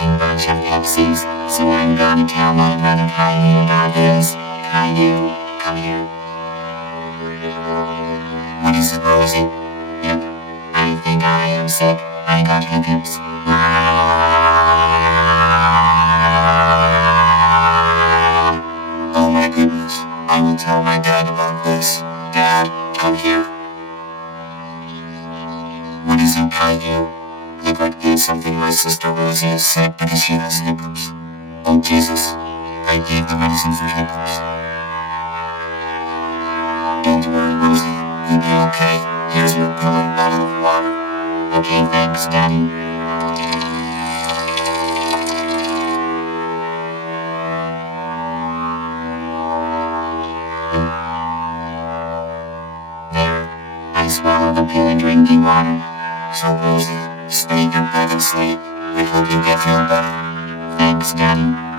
drinking a bunch of Pepsis, so I'm gonna tell my brother Caillou about this. Caillou, come here. What is it, Rosie? Yep, I think I am sick. I got hiccups. Oh my goodness, I will tell my dad about this. Dad, come here. What is it, Caillou? It might be something my sister Rosie is sick because she has hiccups. Oh Jesus, I gave the medicine for hiccups. Don't worry, Rosie, you'll be okay. Here's your pill and bottle of water. Okay, thanks, Daddy. There, I swallowed the pill and drinking water. So Rosie, stay in your bed and sleep. I hope you get feel better. Thanks, Daddy.